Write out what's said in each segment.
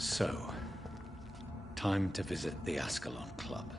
So, time to visit the Ascalon Club.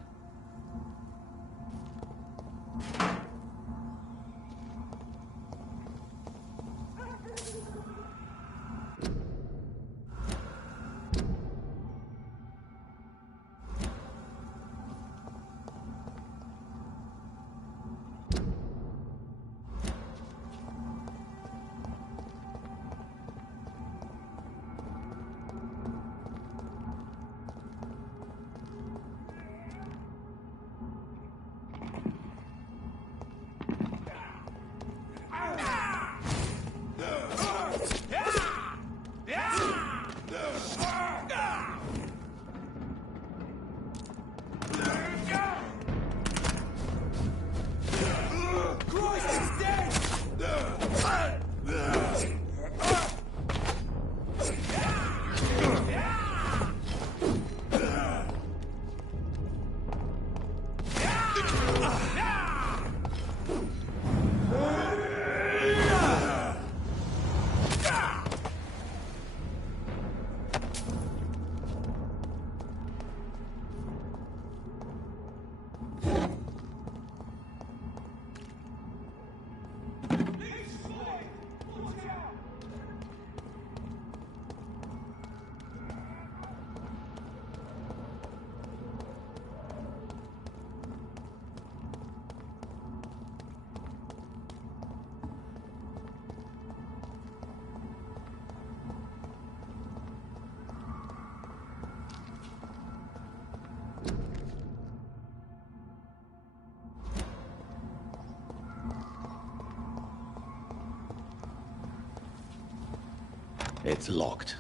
It's locked.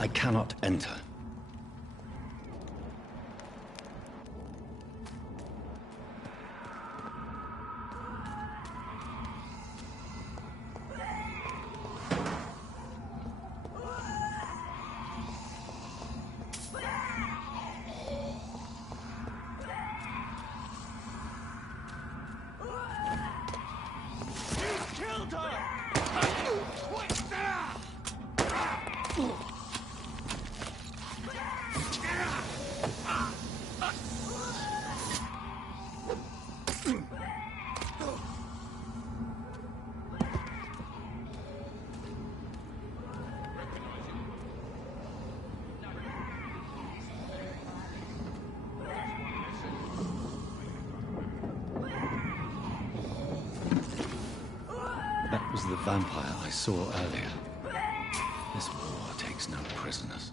I cannot enter. That was the vampire I saw earlier. This war takes no prisoners.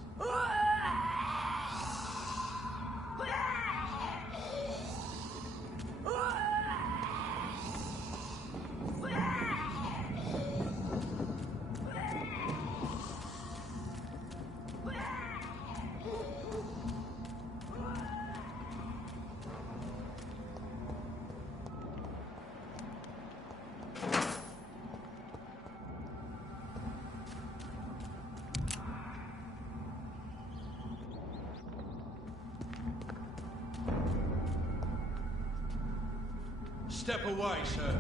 step away, sir.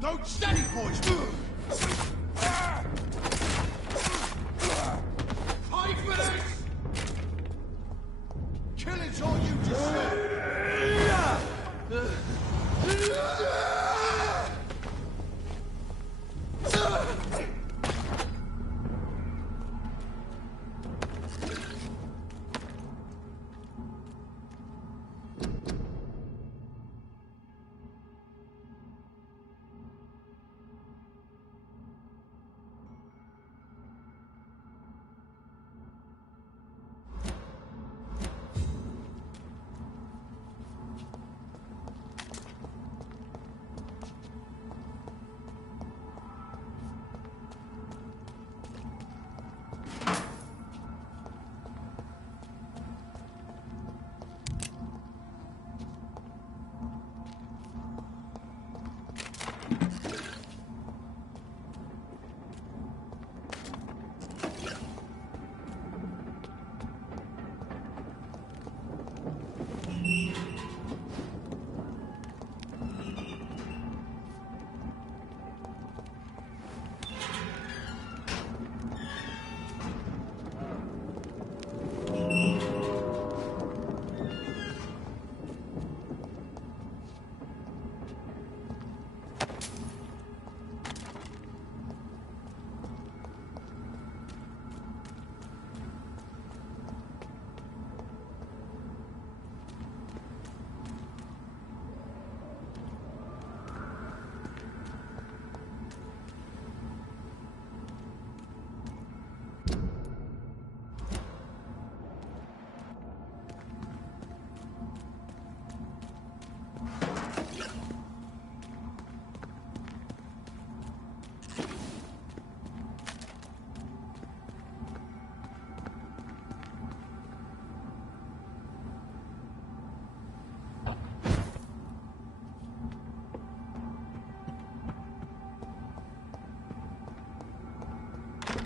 Don't steady, boys! Pay for this! Killing's all you deserve!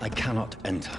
I cannot enter.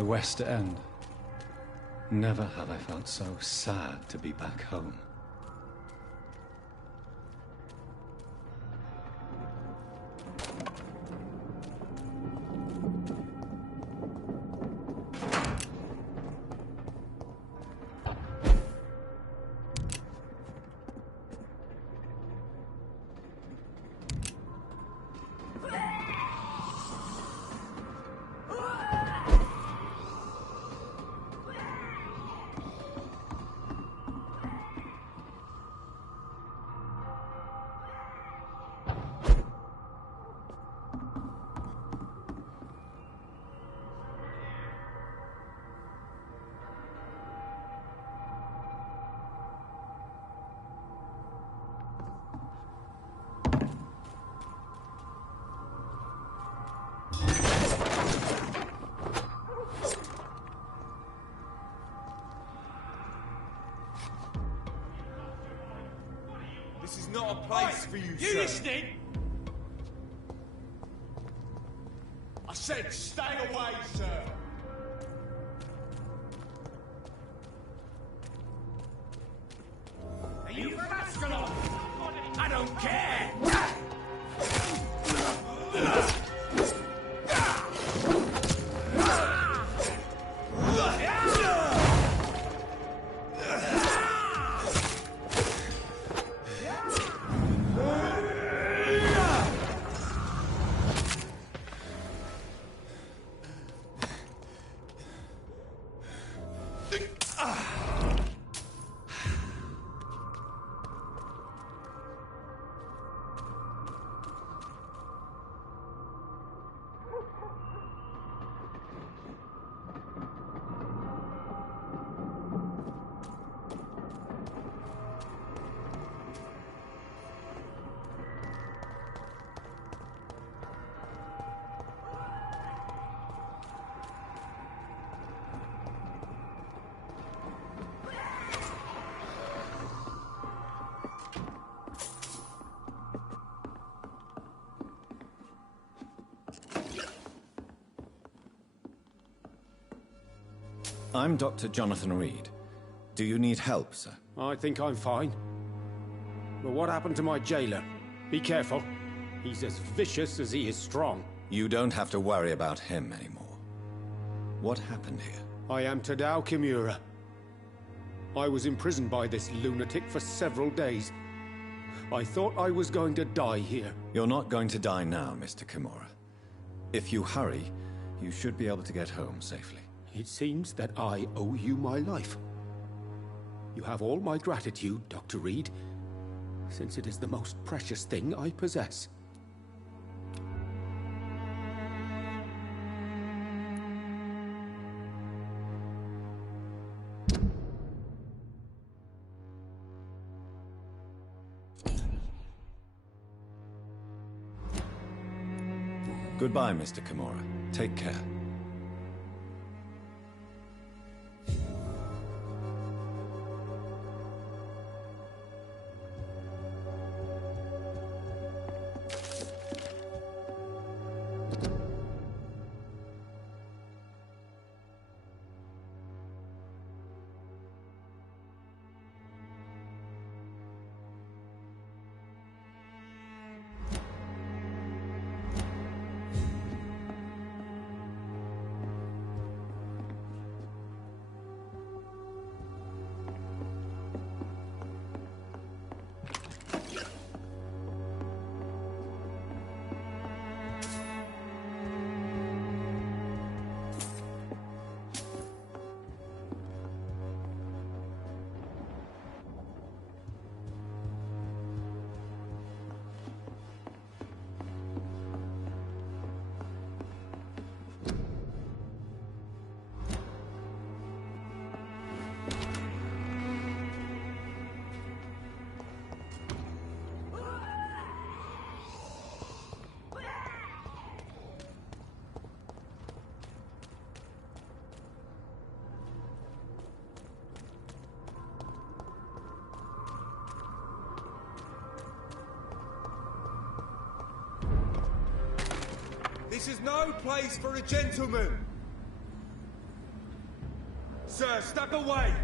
The West End. Never have I felt so sad to be back home. This is not a place for you, You sir. listening? I said stay away, sir. Are you from Ascalon? I don't care! I'm Dr. Jonathan Reed. Do you need help, sir? I think I'm fine. But what happened to my jailer? Be careful. He's as vicious as he is strong. You don't have to worry about him anymore. What happened here? I am Tadao Kimura. I was imprisoned by this lunatic for several days. I thought I was going to die here. You're not going to die now, Mr. Kimura. If you hurry, you should be able to get home safely. It seems that I owe you my life. You have all my gratitude, Dr. Reed, since it is the most precious thing I possess. Goodbye, Mr. Kimura. Take care. This is no place for a gentleman! Sir, step away!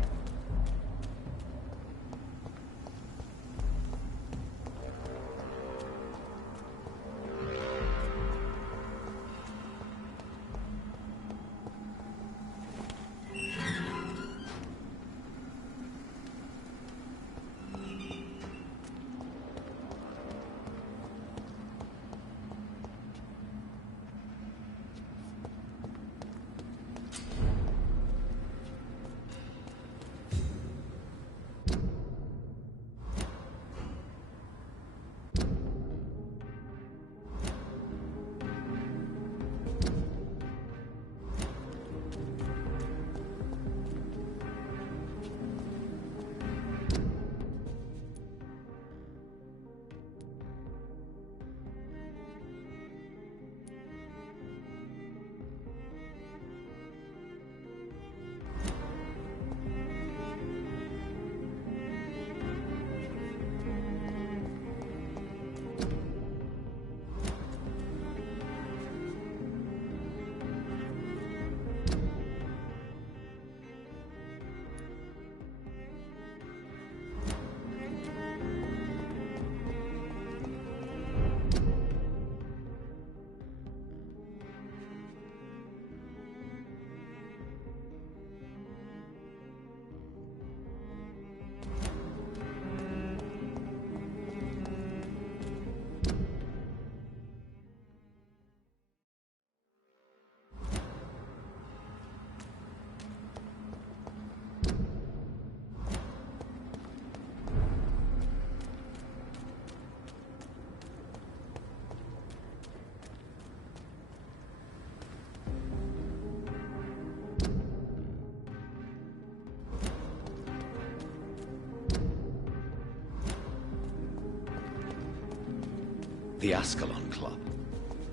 The Ascalon Club.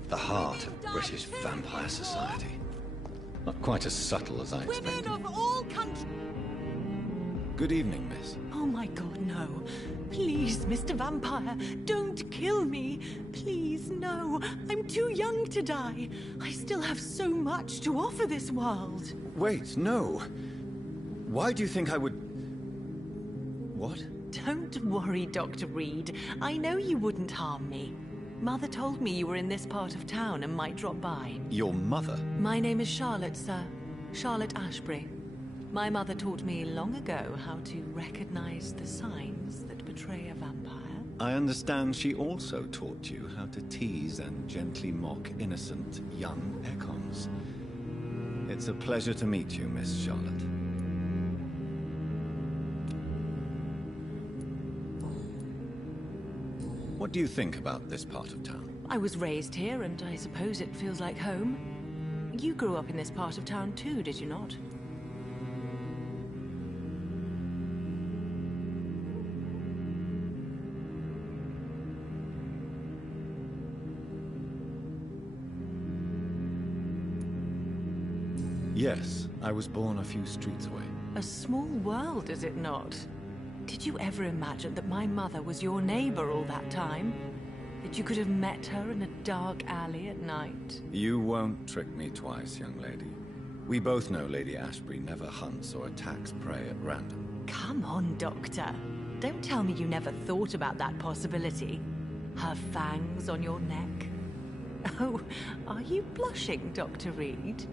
The heart of British vampire society. Not quite as subtle as I expected. Women of all countries. Good evening, miss. Oh my god, no. Please, Mr. Vampire, don't kill me. Please, no. I'm too young to die. I still have so much to offer this world. Wait, no. Why do you think I would... What? Don't worry, Dr. Reed. I know you wouldn't harm me. Mother told me you were in this part of town and might drop by. Your mother? My name is Charlotte, sir. Charlotte Ashbury. My mother taught me long ago how to recognize the signs that betray a vampire. I understand she also taught you how to tease and gently mock innocent young Ekons. It's a pleasure to meet you, Miss Charlotte. What do you think about this part of town? I was raised here, and I suppose it feels like home. You grew up in this part of town too, did you not? Yes, I was born a few streets away. A small world, is it not? Did you ever imagine that my mother was your neighbor all that time? That you could have met her in a dark alley at night? You won't trick me twice, young lady. We both know Lady Ashbury never hunts or attacks prey at random. Come on, Doctor. Don't tell me you never thought about that possibility. Her fangs on your neck. Oh, are you blushing, Dr. Reed?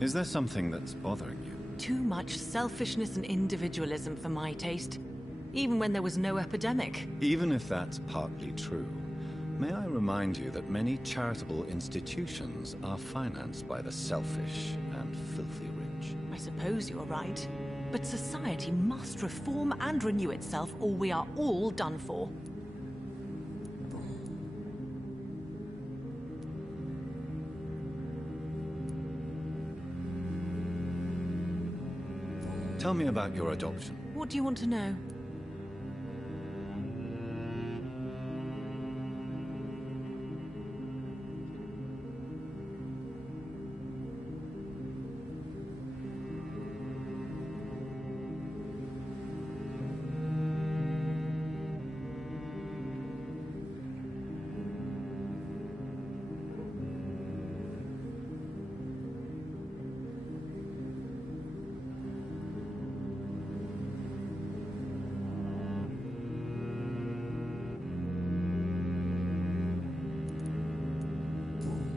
Is there something that's bothering you? Too much selfishness and individualism for my taste. Even when there was no epidemic. Even if that's partly true, may I remind you that many charitable institutions are financed by the selfish and filthy rich. I suppose you're right. But society must reform and renew itself, or we are all done for. Tell me about your adoption. What do you want to know?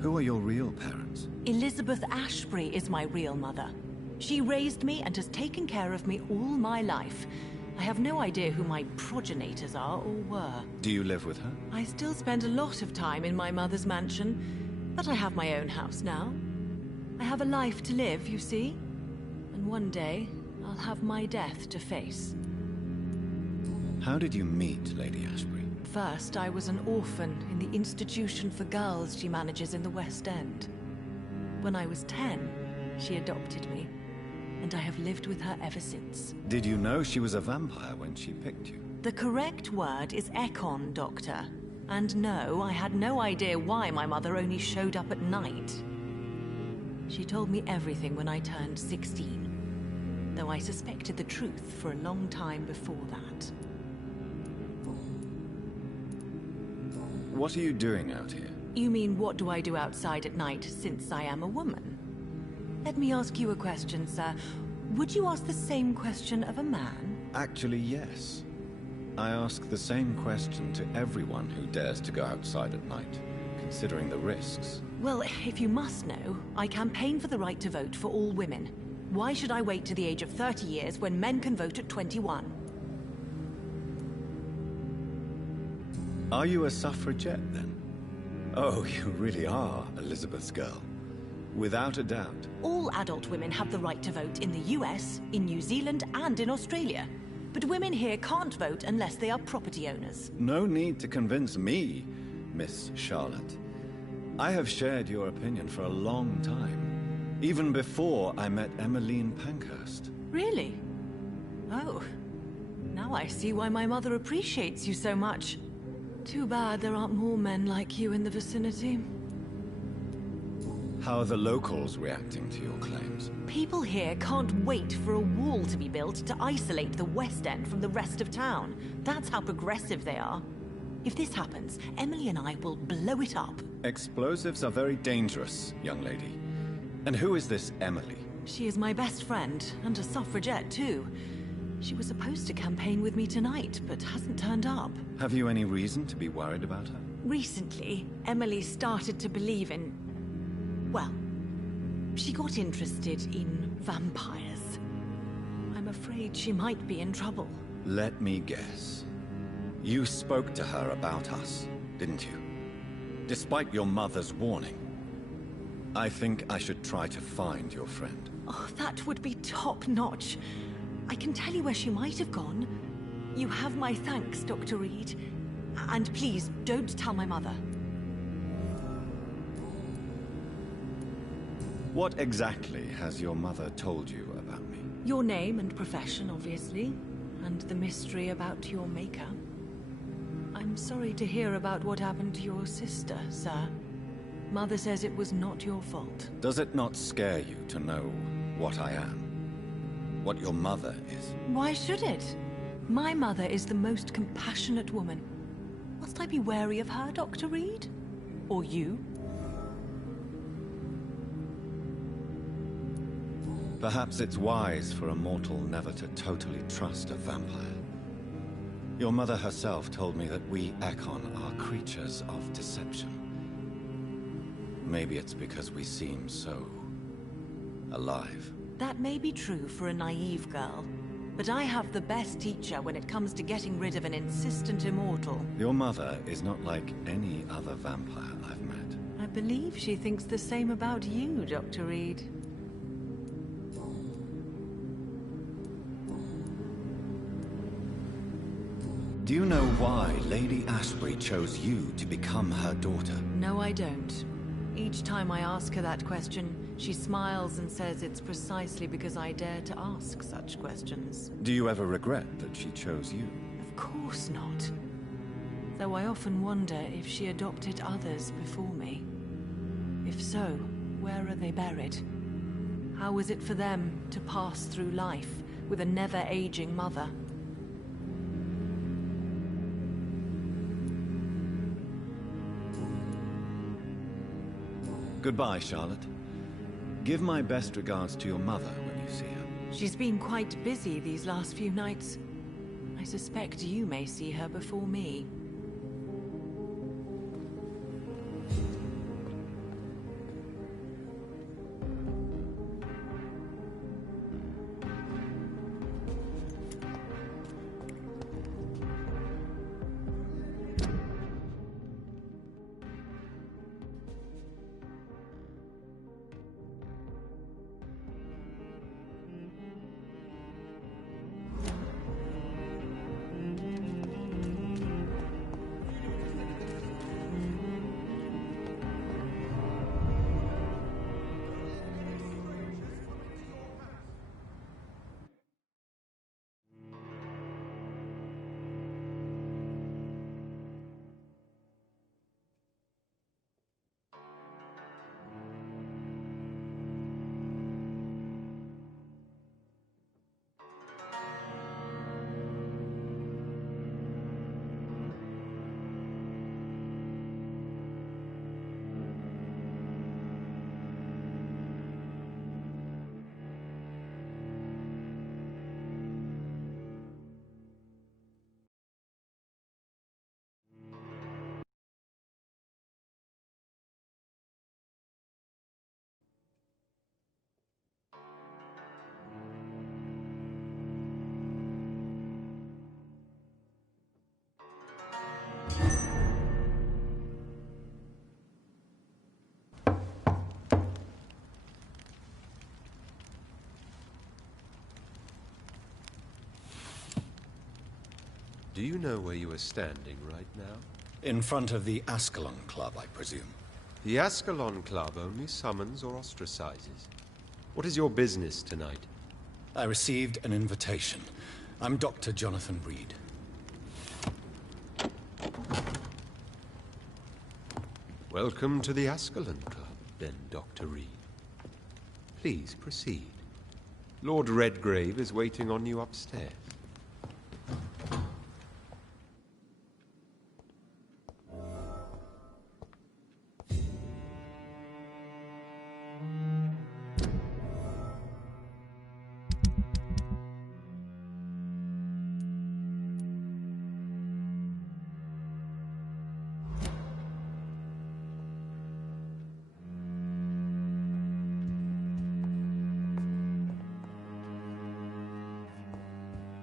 Who are your real parents? Elizabeth Ashbury is my real mother. She raised me and has taken care of me all my life. I have no idea who my progenitors are or were. Do you live with her? I still spend a lot of time in my mother's mansion, but I have my own house now. I have a life to live, you see. And one day, I'll have my death to face. How did you meet Lady Ashbury? First, I was an orphan in the institution for girls she manages in the West End. When I was 10, she adopted me, and I have lived with her ever since. Did you know she was a vampire when she picked you? The correct word is Ekon, Doctor. And no, I had no idea why my mother only showed up at night. She told me everything when I turned 16, though I suspected the truth for a long time before that. What are you doing out here? You mean, what do I do outside at night since I am a woman? Let me ask you a question, sir. Would you ask the same question of a man? Actually, yes. I ask the same question to everyone who dares to go outside at night, considering the risks. Well, if you must know, I campaign for the right to vote for all women. Why should I wait to the age of 30 years when men can vote at 21? Are you a suffragette, then? Oh, you really are Elizabeth's girl. Without a doubt. All adult women have the right to vote in the US, in New Zealand, and in Australia. But women here can't vote unless they are property owners. No need to convince me, Miss Charlotte. I have shared your opinion for a long time. Even before I met Emmeline Pankhurst. Really? Oh. Now I see why my mother appreciates you so much. Too bad there aren't more men like you in the vicinity. How are the locals reacting to your claims? People here can't wait for a wall to be built to isolate the West End from the rest of town. That's how progressive they are. If this happens, Emily and I will blow it up. Explosives are very dangerous, young lady. And who is this Emily? She is my best friend, and a suffragette too. She was supposed to campaign with me tonight, but hasn't turned up. Have you any reason to be worried about her? Recently, Emily started to believe in... well, she got interested in vampires. I'm afraid she might be in trouble. Let me guess. You spoke to her about us, didn't you? Despite your mother's warning. I think I should try to find your friend. Oh, that would be top-notch. I can tell you where she might have gone. You have my thanks, Dr. Reed. And please, don't tell my mother. What exactly has your mother told you about me? Your name and profession, obviously. And the mystery about your maker. I'm sorry to hear about what happened to your sister, sir. Mother says it was not your fault. Does it not scare you to know what I am? What your mother is? Why should it? My mother is the most compassionate woman. Must I be wary of her, Dr. Reed? Or you? Perhaps it's wise for a mortal never to totally trust a vampire. Your mother herself told me that we Ekon are creatures of deception. Maybe it's because we seem so... alive. That may be true for a naive girl, but I have the best teacher when it comes to getting rid of an insistent immortal. Your mother is not like any other vampire I've met. I believe she thinks the same about you, Dr. Reed. Do you know why Lady Ashbury chose you to become her daughter? No, I don't. Each time I ask her that question, she smiles and says it's precisely because I dare to ask such questions. Do you ever regret that she chose you? Of course not. Though I often wonder if she adopted others before me. If so, where are they buried? How is it for them to pass through life with a never-aging mother? Goodbye, Charlotte. Give my best regards to your mother when you see her. She's been quite busy these last few nights. I suspect you may see her before me. Do you know where you are standing right now? In front of the Ascalon Club, I presume. The Ascalon Club only summons or ostracizes. What is your business tonight? I received an invitation. I'm Dr. Jonathan Reed. Welcome to the Ascalon Club, then, Dr. Reed. Please proceed. Lord Redgrave is waiting on you upstairs.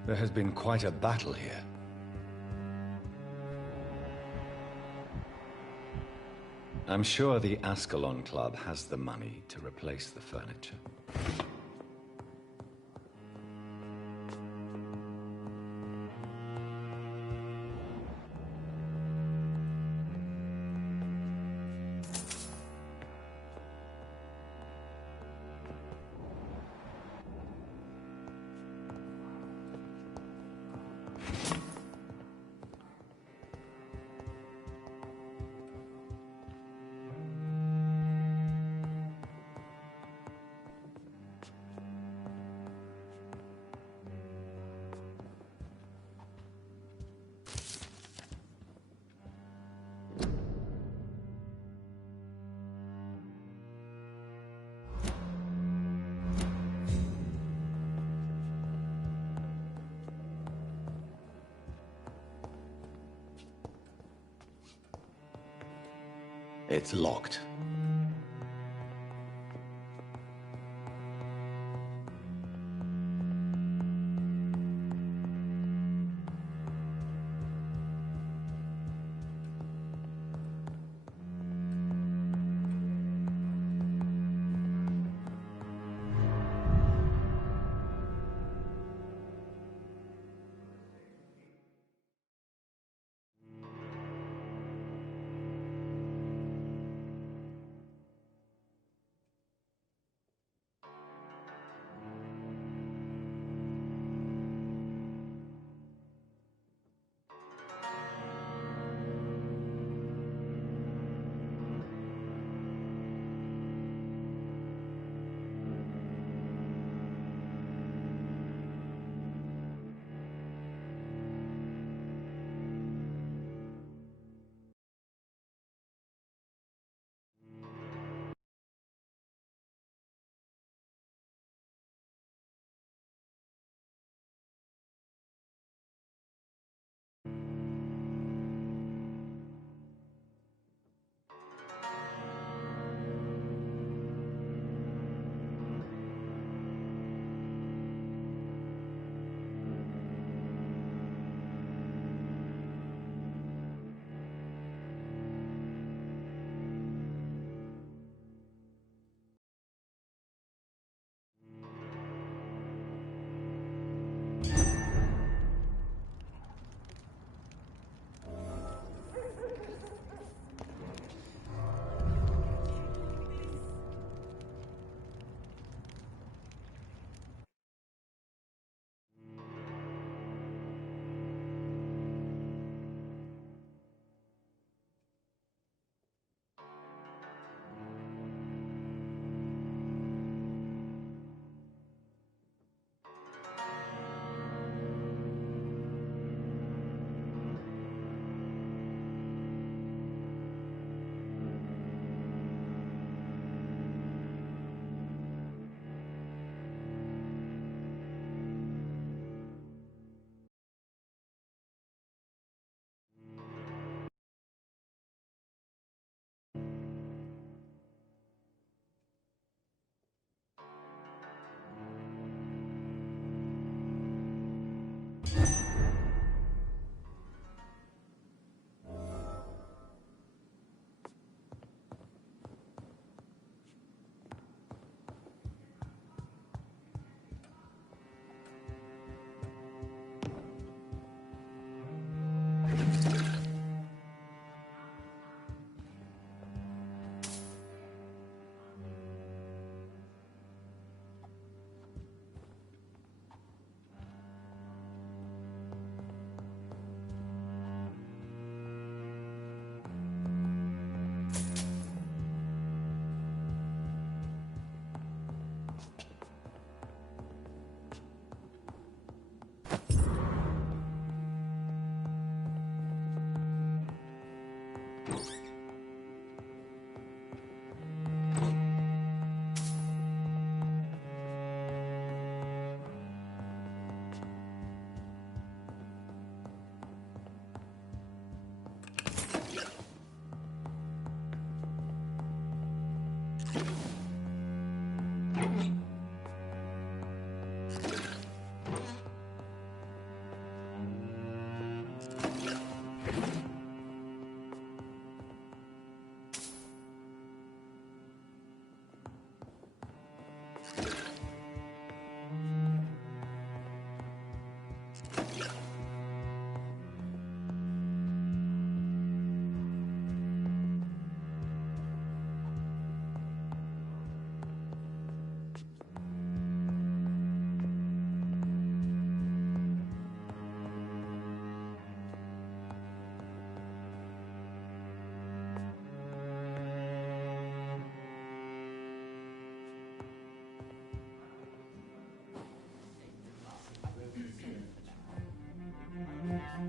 There has been quite a battle here. I'm sure the Ascalon Club has the money to replace the furniture. It's locked.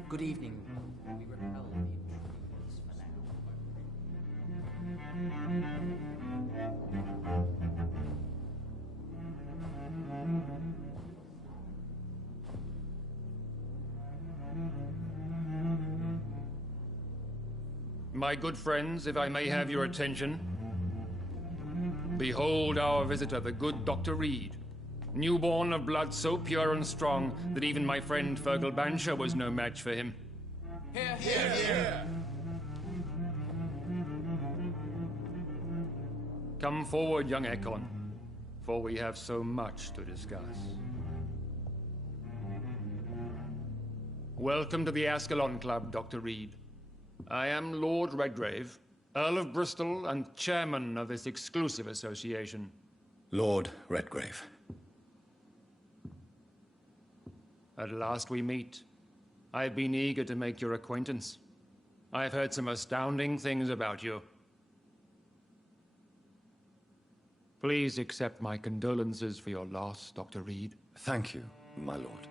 Good evening. We repel the intruders for now. My good friends, if I may have your attention. Behold our visitor, the good Dr. Reed. Newborn of blood so pure and strong that even my friend Fergal Bansher was no match for him. Here, here! Come forward, young Ekon, for we have so much to discuss. Welcome to the Ascalon Club, Dr. Reed. I am Lord Redgrave, Earl of Bristol and chairman of this exclusive association. Lord Redgrave. At last we meet. I've been eager to make your acquaintance. I've heard some astounding things about you. Please accept my condolences for your loss, Dr. Reed. Thank you, my lord.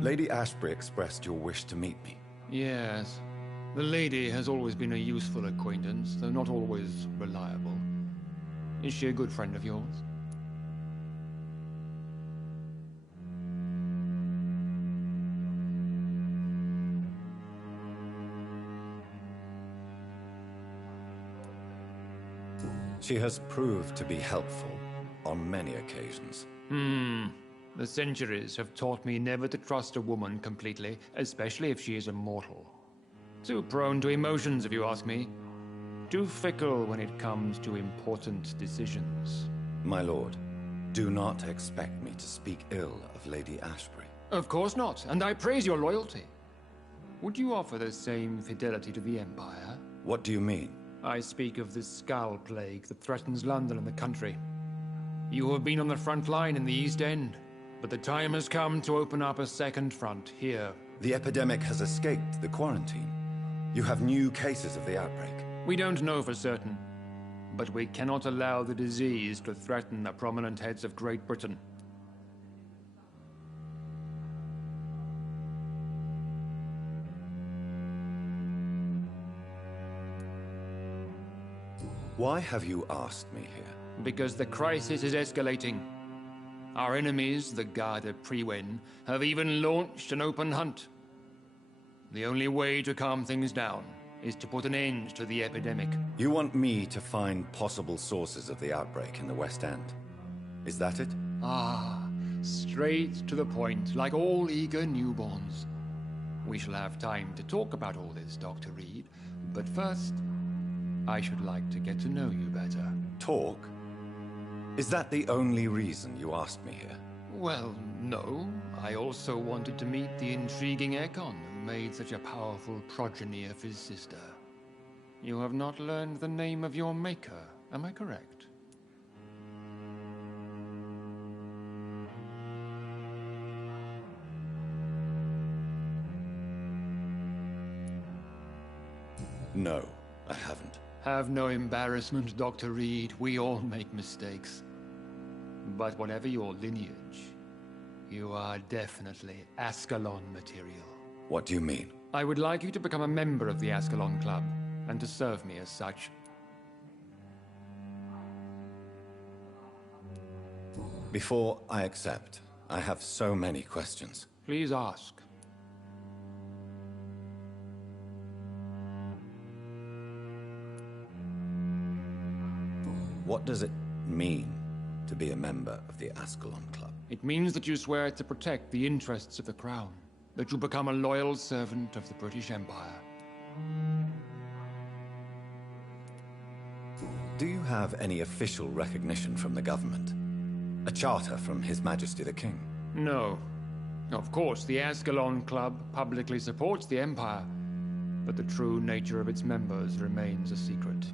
Lady Ashbury expressed your wish to meet me. Yes. The lady has always been a useful acquaintance, though not always reliable. Is she a good friend of yours? She has proved to be helpful on many occasions. The centuries have taught me never to trust a woman completely, especially if she is a mortal. Too prone to emotions, if you ask me. Too fickle when it comes to important decisions. My lord, do not expect me to speak ill of Lady Ashbury. Of course not, and I praise your loyalty. Would you offer the same fidelity to the Empire? What do you mean? I speak of the Skull Plague that threatens London and the country. You have been on the front line in the East End, but the time has come to open up a second front here. The epidemic has escaped the quarantine. You have new cases of the outbreak. We don't know for certain, but we cannot allow the disease to threaten the prominent heads of Great Britain. Why have you asked me here? Because the crisis is escalating. Our enemies, the Garda Priwen, have even launched an open hunt. The only way to calm things down is to put an end to the epidemic. You want me to find possible sources of the outbreak in the West End. Is that it? Ah, straight to the point, like all eager newborns. We shall have time to talk about all this, Dr. Reed, but first, I should like to get to know you better. Talk? Is that the only reason you asked me here? Well, no. I also wanted to meet the intriguing Ekon who made such a powerful progeny of his sister. You have not learned the name of your maker, am I correct? No, I haven't. Have no embarrassment, Dr. Reed. We all make mistakes. But whatever your lineage, you are definitely Ascalon material. What do you mean? I would like you to become a member of the Ascalon Club, and to serve me as such. Before I accept, I have so many questions. Please ask. What does it mean to be a member of the Ascalon Club? It means that you swear to protect the interests of the Crown, that you become a loyal servant of the British Empire. Do you have any official recognition from the government? A charter from His Majesty the King? No. Of course, the Ascalon Club publicly supports the Empire, but the true nature of its members remains a secret.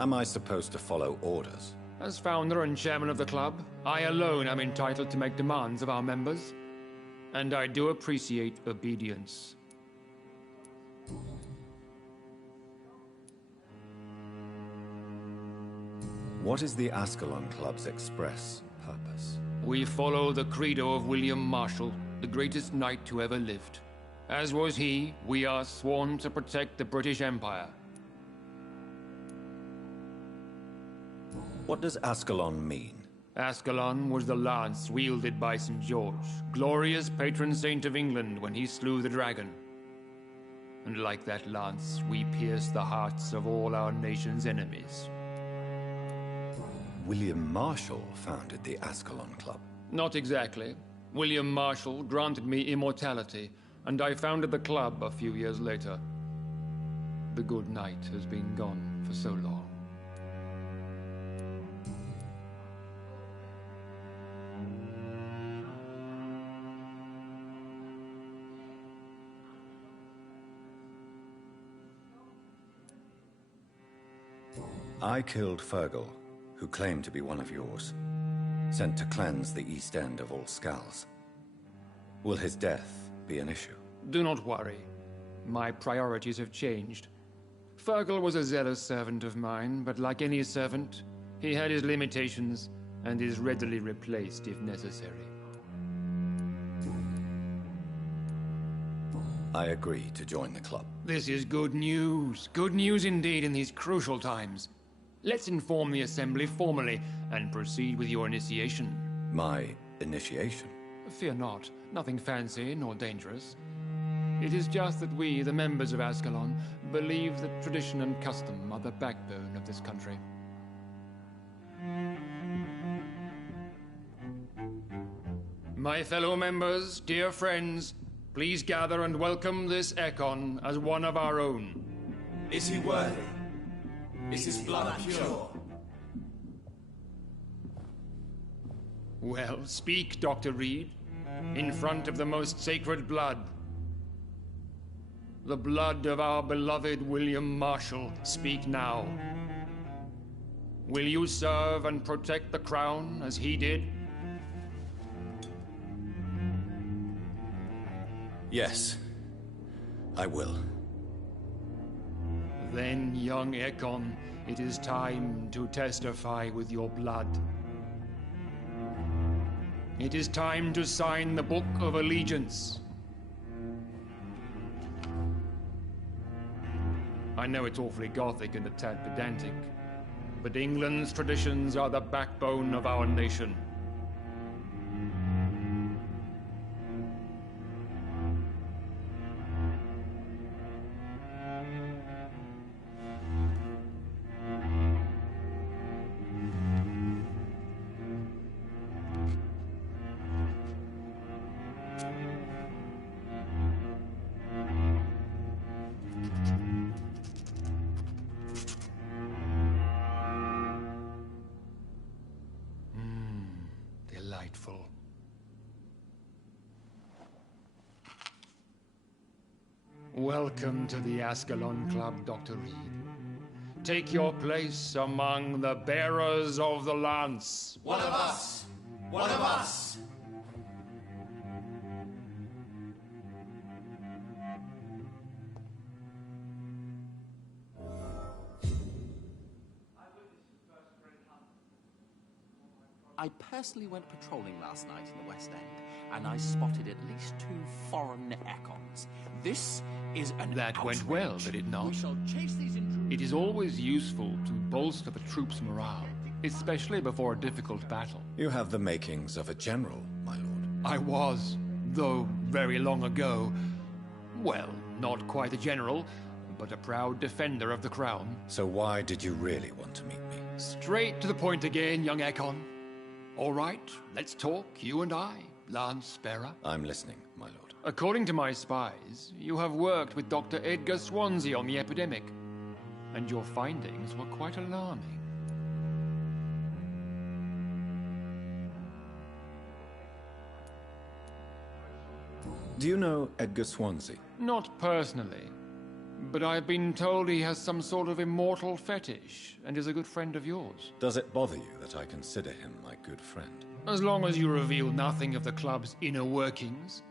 Am I supposed to follow orders? As founder and chairman of the club, I alone am entitled to make demands of our members, and I do appreciate obedience. What is the Ascalon Club's express purpose? We follow the credo of William Marshall, the greatest knight who ever lived. As was he, we are sworn to protect the British Empire. What does Ascalon mean? Ascalon was the lance wielded by St. George, glorious patron saint of England when he slew the dragon. And like that lance, we pierce the hearts of all our nation's enemies. William Marshall founded the Ascalon Club. Not exactly. William Marshall granted me immortality, and I founded the club a few years later. The good knight has been gone for so long. I killed Fergal, who claimed to be one of yours, sent to cleanse the East End of all Skulls. Will his death be an issue? Do not worry. My priorities have changed. Fergal was a zealous servant of mine, but like any servant, he had his limitations and is readily replaced if necessary. I agree to join the club. This is good news. Good news indeed in these crucial times. Let's inform the Assembly formally and proceed with your initiation. My initiation? Fear not. Nothing fancy nor dangerous. It is just that we, the members of Ascalon, believe that tradition and custom are the backbone of this country. My fellow members, dear friends, please gather and welcome this Ekon as one of our own. Is he worthy? Is his blood pure? Well, speak, Dr. Reed, in front of the most sacred blood. The blood of our beloved William Marshall. Speak now. Will you serve and protect the crown as he did? Yes, I will. Then, young Ekon, it is time to testify with your blood. It is time to sign the Book of Allegiance. I know it's awfully gothic and a tad pedantic, but England's traditions are the backbone of our nation. Delightful. Welcome to the Ascalon Club, Dr. Reed. Take your place among the bearers of the lance. One of us! One of us! I personally went patrolling last night in the West End, and I spotted at least 2 foreign Ekons. This is an That went outrage. well, did it not? We shall chase these intruders. It is always useful to bolster the troops' morale, especially before a difficult battle. You have the makings of a general, my lord. I was, though very long ago, well, not quite a general, but a proud defender of the crown. So why did you really want to meet me? Straight to the point again, young Ekon. All right, let's talk, you and I, Lance Bearer. I'm listening, my lord. According to my spies, you have worked with Dr. Edgar Swansea on the epidemic, and your findings were quite alarming. Do you know Edgar Swansea? Not personally, but I've been told he has some sort of immortal fetish and is a good friend of yours. Does it bother you that I consider him my good friend? As long as you reveal nothing of the club's inner workings,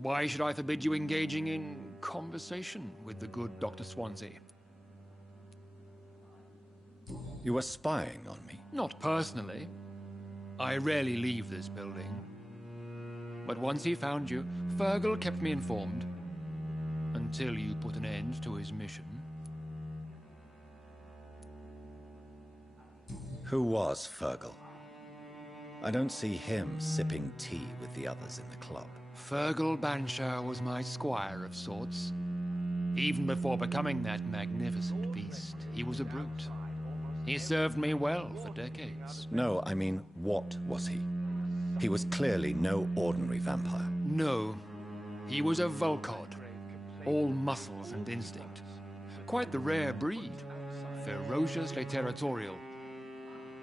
why should I forbid you engaging in conversation with the good Dr. Swansea? You were spying on me. Not personally. I rarely leave this building. But once he found you, Fergal kept me informed. Until you put an end to his mission. Who was Fergal? I don't see him sipping tea with the others in the club. Fergal Banshire was my squire of sorts. Even before becoming that magnificent beast, he was a brute. He served me well for decades. No, I mean, what was he? He was clearly no ordinary vampire. No, he was a Volcod. All muscles and instinct. Quite the rare breed. Ferociously territorial.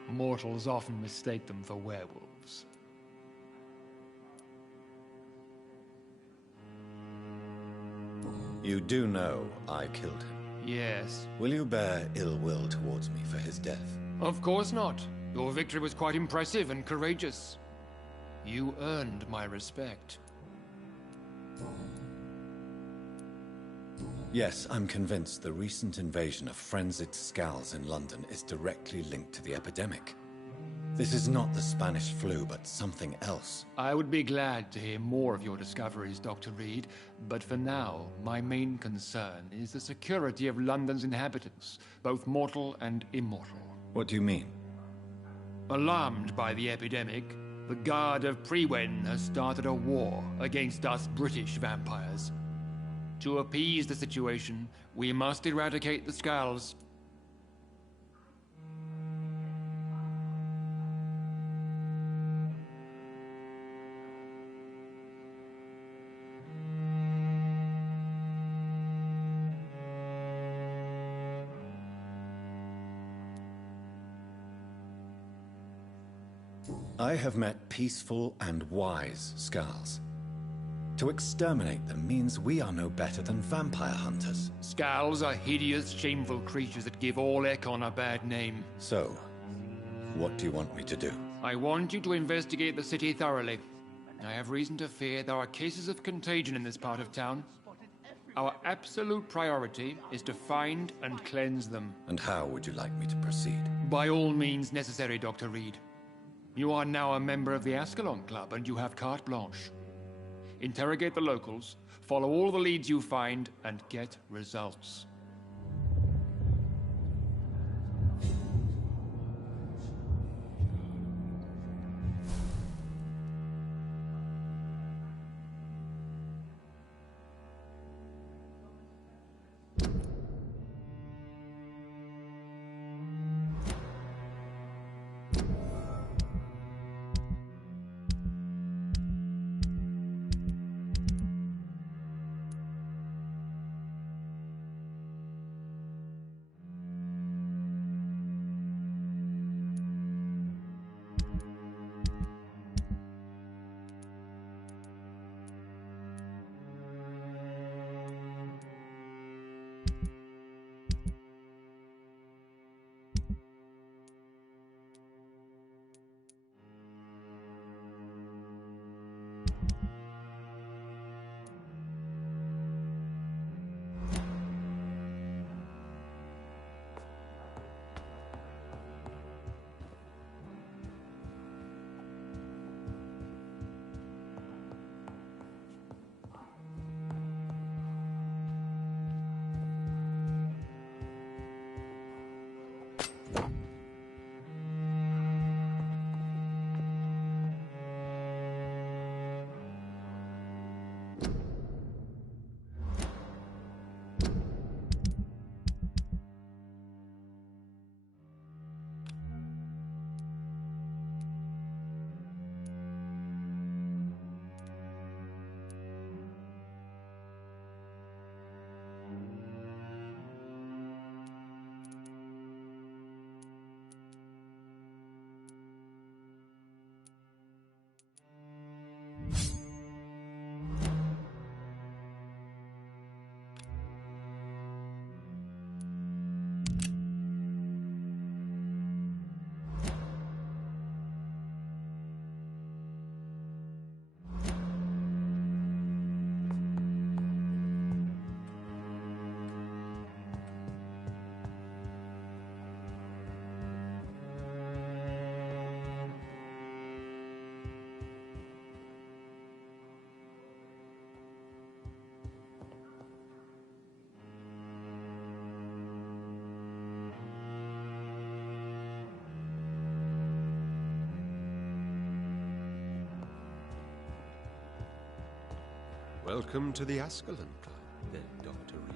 Mortals often mistake them for werewolves. You do know I killed him. Yes. Will you bear ill will towards me for his death? Of course not. Your victory was quite impressive and courageous. You earned my respect. Yes, I'm convinced the recent invasion of frenzied Skulls in London is directly linked to the epidemic. This is not the Spanish flu, but something else. I would be glad to hear more of your discoveries, Dr. Reed, but for now, my main concern is the security of London's inhabitants, both mortal and immortal. What do you mean? Alarmed by the epidemic, the Guard of Prewen has started a war against us British vampires. To appease the situation, we must eradicate the Skulls. I have met peaceful and wise Skulls. To exterminate them means we are no better than vampire hunters. Skulls are hideous, shameful creatures that give all Ekon a bad name. So, what do you want me to do? I want you to investigate the city thoroughly. I have reason to fear there are cases of contagion in this part of town. Our absolute priority is to find and cleanse them. And how would you like me to proceed? By all means necessary, Dr. Reed. You are now a member of the Ascalon Club and you have carte blanche. Interrogate the locals, follow all the leads you find, and get results. Welcome to the Ascalon Club, then, Dr. Reed.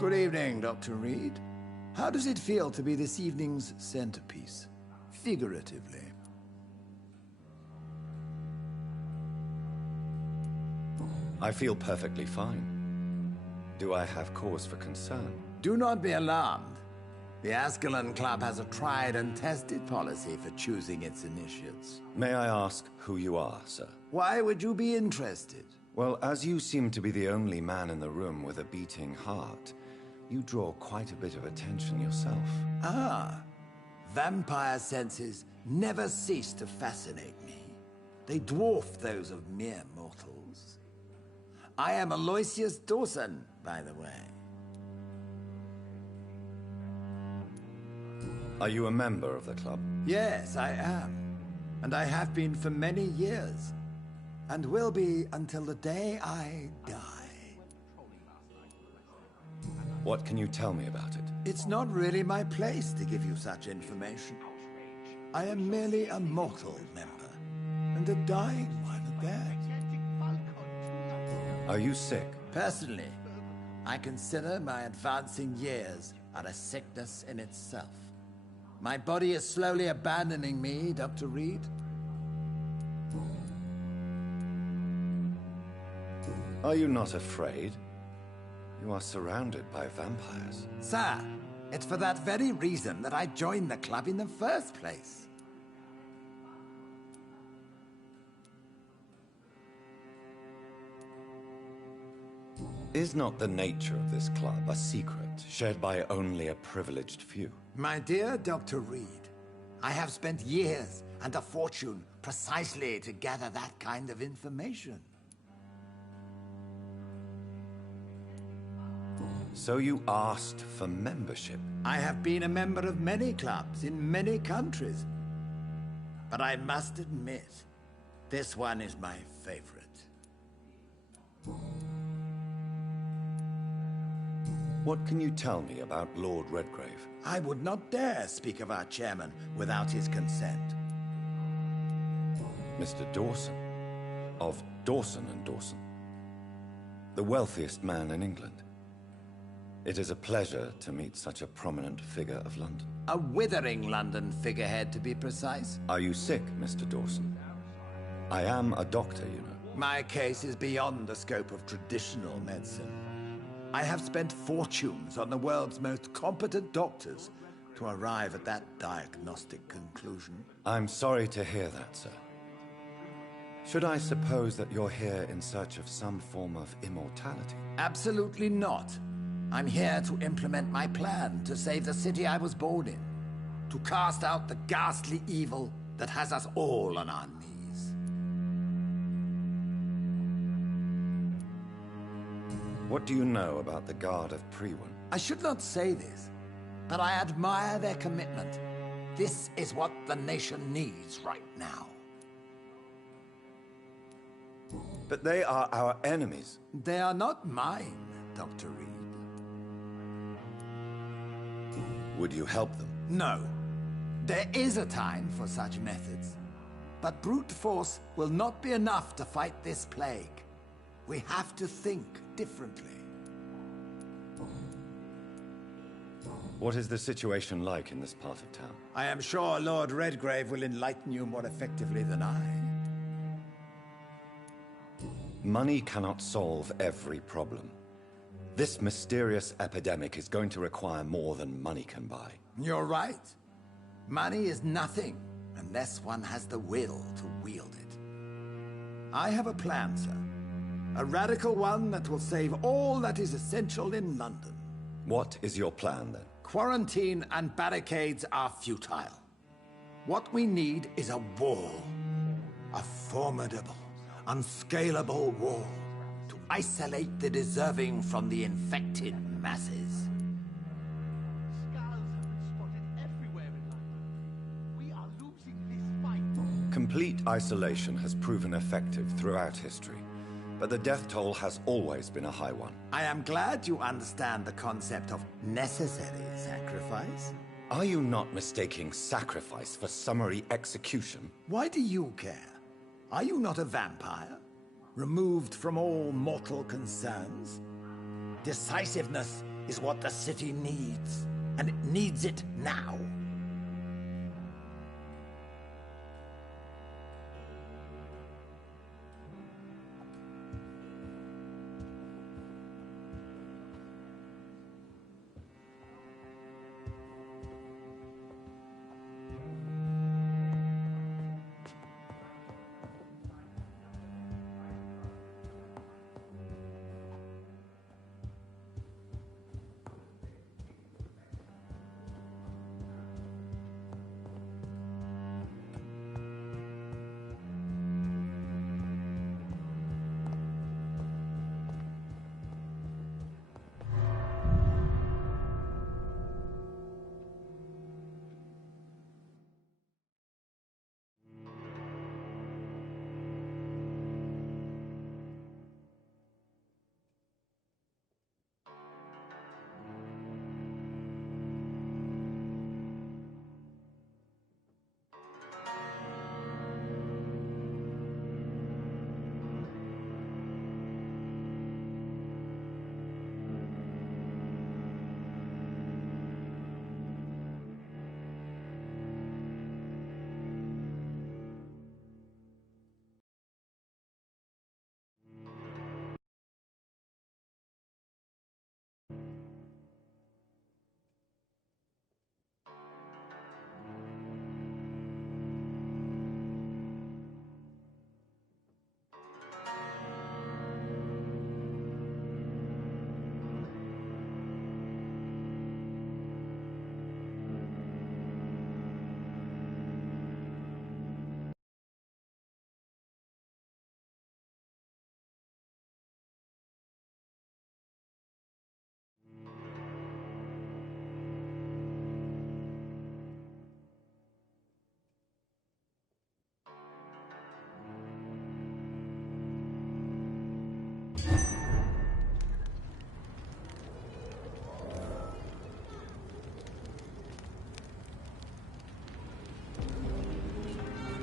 Good evening, Dr. Reed. How does it feel to be this evening's centerpiece? Figuratively. I feel perfectly fine. Do I have cause for concern? Do not be alarmed. The Ascalon Club has a tried and tested policy for choosing its initiates. May I ask who you are, sir? Why would you be interested? Well, as you seem to be the only man in the room with a beating heart, you draw quite a bit of attention yourself. Ah, vampire senses never cease to fascinate me. They dwarf those of mere mortals. I am Aloysius Dawson, by the way. Are you a member of the club? Yes, I am. And I have been for many years. And will be until the day I die. What can you tell me about it? It's not really my place to give you such information. I am merely a mortal member, and a dying one at that. Are you sick? Personally, I consider my advancing years are a sickness in itself. My body is slowly abandoning me, Dr. Reed. Are you not afraid? You are surrounded by vampires. Sir, it's for that very reason that I joined the club in the first place. Is not the nature of this club a secret, shared by only a privileged few? My dear Dr. Reed, I have spent years and a fortune precisely to gather that kind of information. So you asked for membership? I have been a member of many clubs in many countries. But I must admit, this one is my favorite. What can you tell me about Lord Redgrave? I would not dare speak of our chairman without his consent. Mr. Dawson, of Dawson and Dawson, the wealthiest man in England. It is a pleasure to meet such a prominent figure of London. A withering London figurehead, to be precise. Are you sick, Mr. Dawson? I am a doctor, you know. My case is beyond the scope of traditional medicine. I have spent fortunes on the world's most competent doctors to arrive at that diagnostic conclusion. I'm sorry to hear that, sir. Should I suppose that you're here in search of some form of immortality? Absolutely not. I'm here to implement my plan to save the city I was born in. To cast out the ghastly evil that has us all on our knees. What do you know about the Guard of Priwen? I should not say this, but I admire their commitment. This is what the nation needs right now. But they are our enemies. They are not mine, Dr. Reed. Would you help them? No. There is a time for such methods. But brute force will not be enough to fight this plague. We have to think differently. What is the situation like in this part of town? I am sure Lord Redgrave will enlighten you more effectively than I. Money cannot solve every problem. This mysterious epidemic is going to require more than money can buy. You're right. Money is nothing unless one has the will to wield it. I have a plan, sir. A radical one that will save all that is essential in London. What is your plan, then? Quarantine and barricades are futile. What we need is a wall. A formidable, unscalable wall. To isolate the deserving from the infected masses. Complete isolation has proven effective throughout history, but the death toll has always been a high one. I am glad you understand the concept of necessary sacrifice. Are you not mistaking sacrifice for summary execution? Why do you care? Are you not a vampire? Removed from all mortal concerns? Decisiveness is what the city needs, and it needs it now.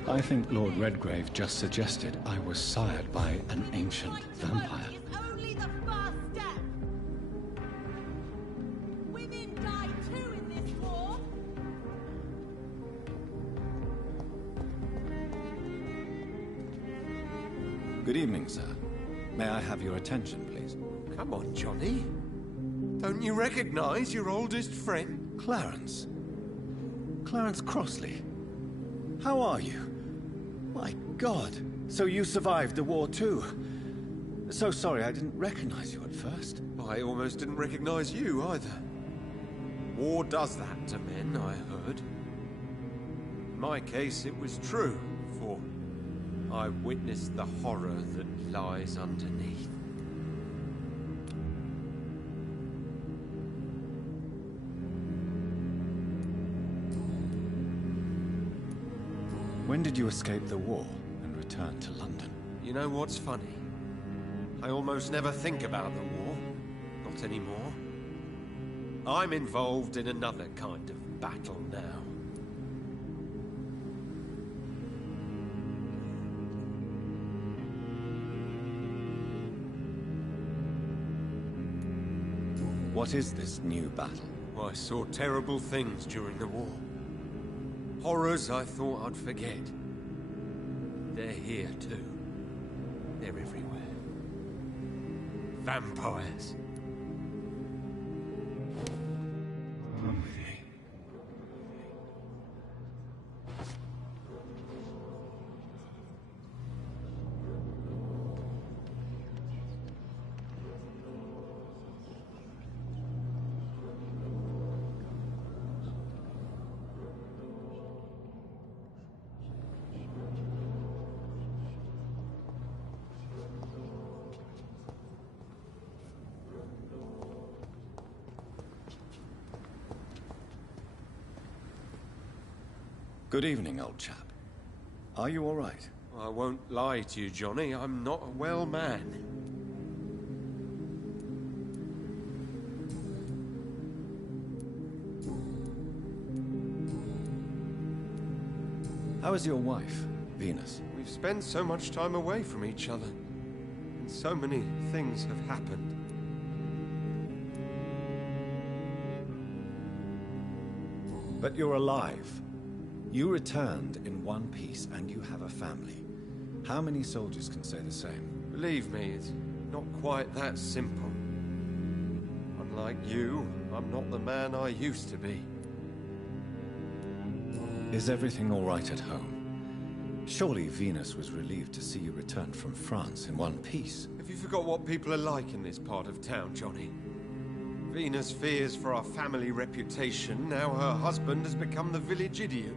I think Lord Redgrave just suggested I was sired by an ancient vampire. Is only the first step. Women die too in this war. Good evening, sir. May I have your attention, please? Come on, Johnny. Don't you recognize your oldest friend? Clarence. Clarence Crossley. How are you? My God. So you survived the war too. So sorry I didn't recognize you at first. I almost didn't recognize you either. War does that to men, I heard. In my case, it was true, for I witnessed the horror that lies underneath. When did you escape the war and return to London? You know what's funny? I almost never think about the war. Not anymore. I'm involved in another kind of battle now. What is this new battle? I saw terrible things during the war. Horrors I thought I'd forget. They're here too. They're everywhere. Vampires. Good evening, old chap. Are you all right? I won't lie to you, Johnny. I'm not a well man. How is your wife, Venus? We've spent so much time away from each other, and so many things have happened. But you're alive. You returned in one piece, and you have a family. How many soldiers can say the same? Believe me, it's not quite that simple. Unlike you, I'm not the man I used to be. Is everything all right at home? Surely Venus was relieved to see you return from France in one piece. Have you forgot what people are like in this part of town, Johnny? Venus fears for our family reputation. Now her husband has become the village idiot.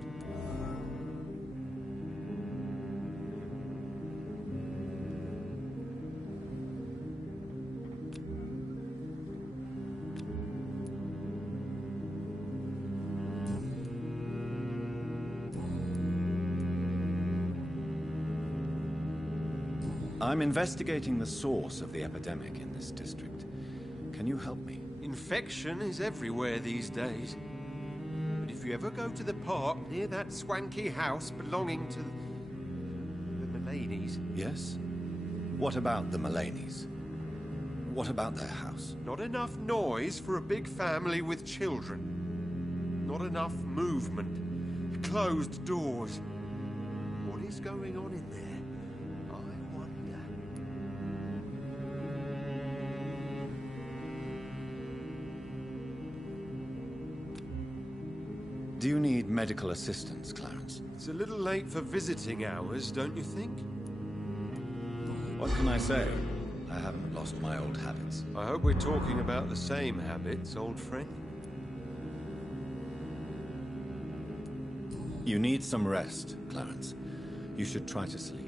I'm investigating the source of the epidemic in this district. Can you help me? Infection is everywhere these days. But if you ever go to the park near that swanky house belonging to the Mullaneys... Yes? What about the Mullaneys? What about their house? Not enough noise for a big family with children. Not enough movement. Closed doors. What is going on in there? I wonder. Do you need medical assistance, Clarence? It's a little late for visiting hours, don't you think? What can I say? I haven't lost my old habits. I hope we're talking about the same habits, old friend. You need some rest, Clarence. You should try to sleep.